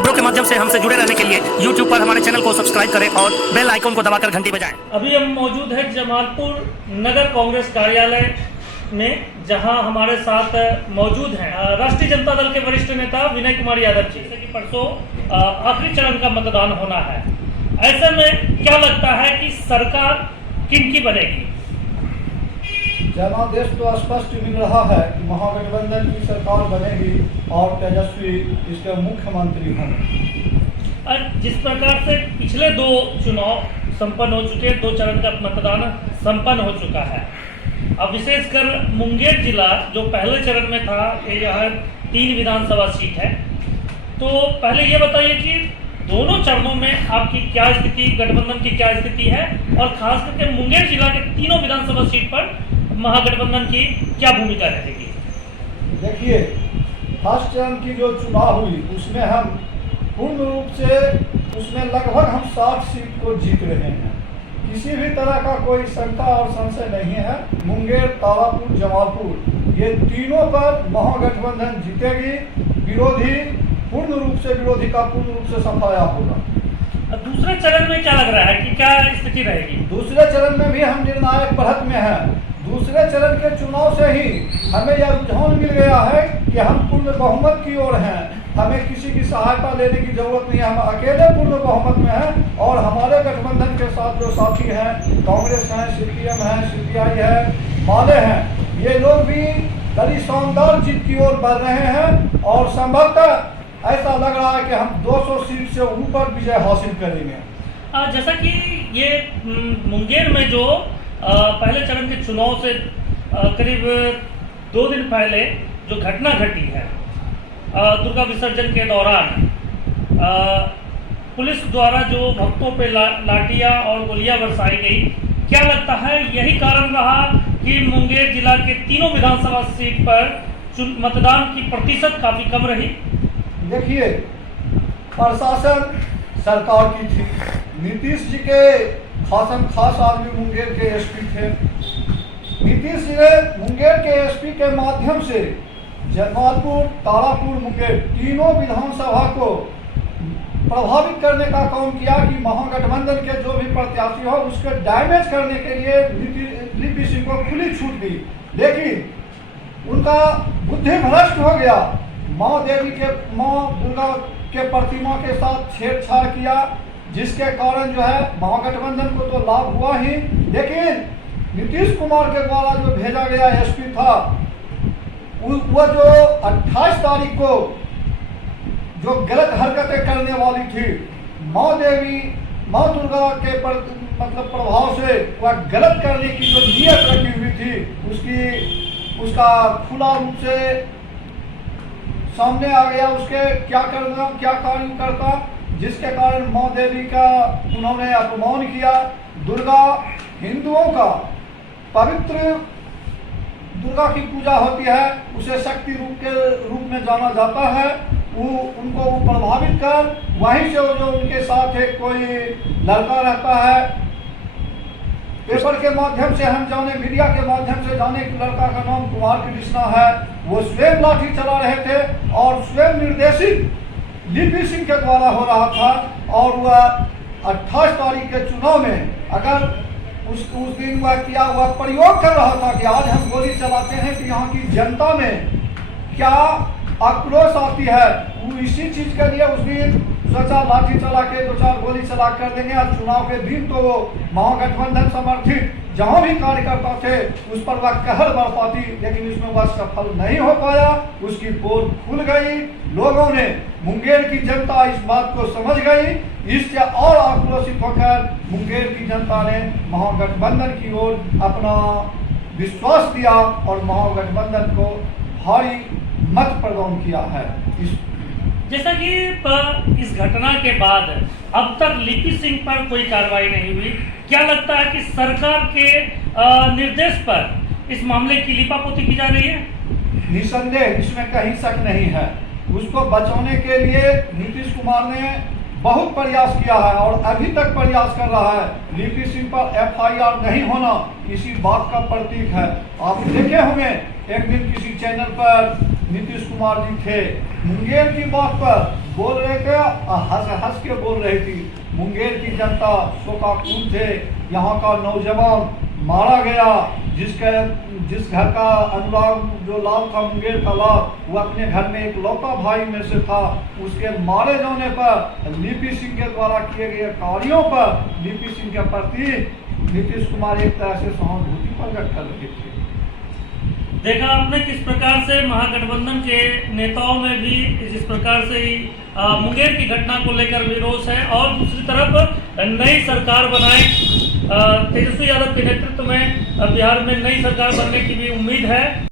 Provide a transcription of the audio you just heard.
खबरों के माध्यम से हमसे जुड़े रहने के लिए YouTube पर हमारे चैनल को सब्सक्राइब करें और बेल आइकन को दबाकर घंटी बजाएं। अभी हम मौजूद हैं जमालपुर नगर कांग्रेस कार्यालय में, जहां हमारे साथ मौजूद हैं राष्ट्रीय जनता दल के वरिष्ठ नेता विनय कुमार यादव जी। जैसे कि परसों आखिरी चरण का मतदान होना है, ऐसे में क्या लगता है कि सरकार किनकी बनेगी? जनादेश तो स्पष्ट मिल रहा है कि महागठबंधन की सरकार बनेगी और तेजस्वी इसके मुख्यमंत्री होंगे। जिस प्रकार से पिछले दो चुनाव संपन्न हो चुके हैं, 2 चरण का मतदान संपन्न हो चुका है, अब विशेषकर मुंगेर जिला जो पहले चरण में था, यह 3 विधानसभा सीट है। तो पहले ये बताइए कि दोनों चरणों में आपकी क्या स्थिति, गठबंधन की क्या स्थिति है, और खास करके मुंगेर जिला के तीनों विधानसभा सीट पर महागठबंधन की क्या भूमिका रहेगी? देखिए, फर्स्ट चरण की जो चुनाव हुई उसमें हम पूर्ण रूप से उसमें लगभग हम 60 सीट को जीत रहे हैं। किसी भी तरह का कोई शंका और संशय नहीं है। मुंगेर, तारापुर, जमालपुर ये तीनों पर महागठबंधन जीतेगी। विरोधी का पूर्ण रूप से सफाया होगा। दूसरे चरण में क्या लग रहा है कि क्या स्थिति रहेगी? दूसरे चरण में भी हम निर्णायक बढ़त में हैं। दूसरे चरण के चुनाव से ही हमें यह रुझान मिल गया है कि हम पूर्ण बहुमत की ओर हैं। हमें किसी की सहायता लेने की जरूरत नहीं है, हम अकेले पूर्ण बहुमत में हैं। और हमारे गठबंधन के साथ जो साथी हैं, कांग्रेस हैं, CPM है, CPI है, माले हैं, ये लोग भी बड़ी शानदार जीत की ओर बढ़ रहे हैं। और संभवतः ऐसा लग रहा है कि हम 200 सीट से ऊपर विजय हासिल करेंगे। जैसा कि ये मुंगेर में जो पहले चरण के चुनाव से करीब 2 दिन पहले जो घटना घटी है, दुर्गा विसर्जन के दौरान पुलिस द्वारा जो भक्तों पे लाठियां और गोलियां बरसाई गई, क्या लगता है यही कारण रहा कि मुंगेर जिला के तीनों विधानसभा सीट पर मतदान की प्रतिशत काफी कम रही? देखिए, प्रशासन सरकार की थी। नीतीश जी के खास आदमी मुंगेर के SP थे। नीतीश जी ने मुंगेर के SP के माध्यम से जमालपुर, तारापुर, मुंगेर तीनों विधानसभा को प्रभावित करने का काम किया कि महागठबंधन के जो भी प्रत्याशी हो उसके डैमेज करने के लिए लिपि सिंह को खुली छूट दी। लेकिन उनका बुद्धि भ्रष्ट हो गया। माँ दुर्गा के प्रतिमा के साथ छेड़छाड़ किया, जिसके कारण जो है महागठबंधन को तो लाभ हुआ ही, लेकिन नीतीश कुमार के द्वारा जो भेजा गया SP था, वह जो 28 तारीख को जो गलत हरकतें करने वाली थी, माँ दुर्गा के प्रभाव से वह गलत करने की जो नीयत रखी हुई थी, उसका खुला रूप से सामने आ गया। उसके क्या कार्य करता, जिसके कारण माँ देवी का उन्होंने अपमान किया। दुर्गा हिंदुओं का पवित्र दुर्गा की पूजा होती है, उसे शक्ति रूप में जाना जाता है। उनको प्रभावित कर वहीं से जो उनके साथ एक कोई लड़का रहता है, पेपर के माध्यम से हम जाने, मीडिया के माध्यम से जाने कि लड़का का नाम कुमार कृष्णा है, वो स्वयं लाठी चला रहे थे और स्वयं निर्देशित लिपि सिंह के द्वारा हो रहा था। और वह 28 तारीख के चुनाव में अगर उस दिन वह प्रयोग कर रहा था कि आज हम गोली चलाते हैं कि यहाँ की जनता में क्या आक्रोश आती है, वो इसी चीज के लिए उस दिन सोचा लाठी चला के 2-4 गोली चला कर देंगे। और चुनाव के दिन तो वो महागठबंधन समर्थित जहां भी कार्यकर्ता थे उस पर वह कहर बरपाती, लेकिन इसमें वह सफल नहीं हो पाया। उसकी पोल खुल गई। लोगों ने, मुंगेर की जनता इस बात को समझ गई। इससे और आक्रोशित होकर मुंगेर की जनता ने महागठबंधन की ओर अपना विश्वास दिया और महागठबंधन को भारी मत प्रदान किया है। जैसा कि इस घटना के बाद अब तक लिपि सिंह पर कोई कार्रवाई नहीं हुई, क्या लगता है कि सरकार के निर्देश पर इस मामले की लिपापोती की जा रही है? निसंदेह, इसमें कहीं शक नहीं है। उसको बचाने के लिए नीतीश कुमार ने बहुत प्रयास किया है और अभी तक प्रयास कर रहा है। लिपि सिंह पर FIR नहीं होना इसी बात का प्रतीक है। आप देखे होंगे एक दिन किसी चैनल पर नीतीश कुमार जी थे, मुंगेर की बात पर बोल रहे थे हंस हंस के बोल रही थी। मुंगेर की जनता शोकाकुल थे, यहाँ का नौजवान मारा गया, जिस घर का अनुराग जो लाल था, मुंगेर का लाल, वो अपने घर में एक लौता भाई में से था। उसके मारे जाने पर लीपी सिंह के द्वारा किए गए कार्यों पर लीपी सिंह के प्रति नीतीश कुमार एक तरह से सहानुभूति प्रकट कर रहे थे। देखा आपने किस प्रकार से महागठबंधन के नेताओं में भी जिस प्रकार से ही मुंगेर की घटना को लेकर विरोध है, और दूसरी तरफ नई सरकार बनाए तेजस्वी यादव के नेतृत्व में बिहार में नई सरकार बनने की भी उम्मीद है।